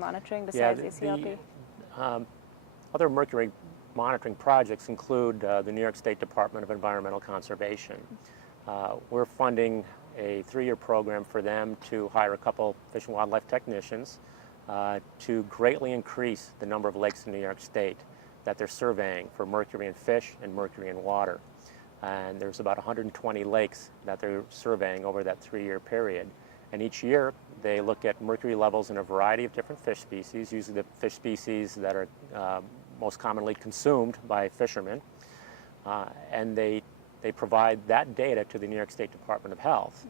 monitoring besides ECLP? Other mercury monitoring projects include the New York State Department of Environmental Conservation. We're funding a 3-year program for them to hire a couple fish and wildlife technicians to greatly increase the number of lakes in New York State that they're surveying for mercury in fish and mercury in water. And there's about 120 lakes that they're surveying over that 3-year period. And each year they look at mercury levels in a variety of different fish species, usually the fish species that are most commonly consumed by fishermen. And they provide that data to the New York State Department of Health.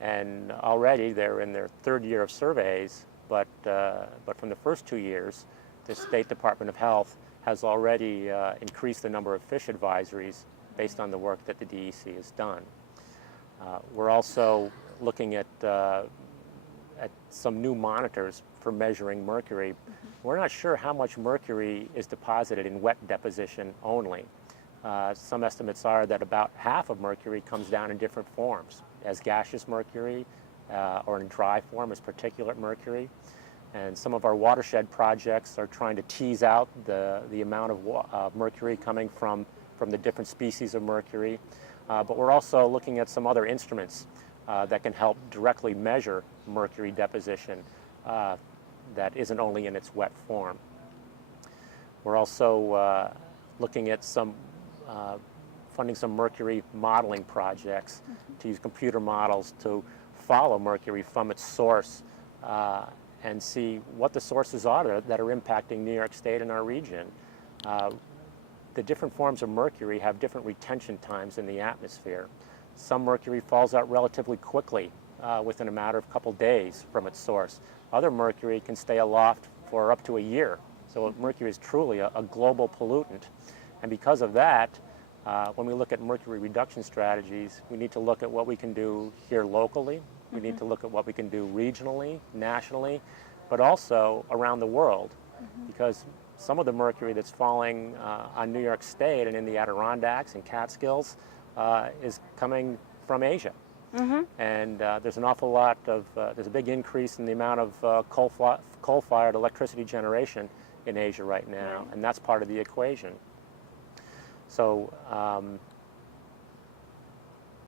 And already they're in their 3rd year of surveys, but from the first 2 years, the State Department of Health has already increased the number of fish advisories based on the work that the DEC has done. We're also looking at some new monitors for measuring mercury. We're not sure how much mercury is deposited in wet deposition only. Some estimates are that about half of mercury comes down in different forms, as gaseous mercury or in dry form as particulate mercury. And some of our watershed projects are trying to tease out the amount of mercury coming from the different species of mercury. But we're also looking at some other instruments that can help directly measure mercury deposition that isn't only in its wet form. We're also looking at funding some mercury modeling projects to use computer models to follow mercury from its source and see what the sources are that are impacting New York State and our region. The different forms of mercury have different retention times in the atmosphere. Some mercury falls out relatively quickly within a matter of a couple days from its source. Other mercury can stay aloft for up to a year. So mercury is truly a global pollutant. And because of that, when we look at mercury reduction strategies, we need to look at what we can do here locally. We need to look at what we can do regionally, nationally, but also around the world. Because some of the mercury that's falling on New York State and in the Adirondacks and Catskills is coming from Asia. And there's an awful lot of, there's a big increase in the amount of coal-fired electricity generation in Asia right now, and that's part of the equation. So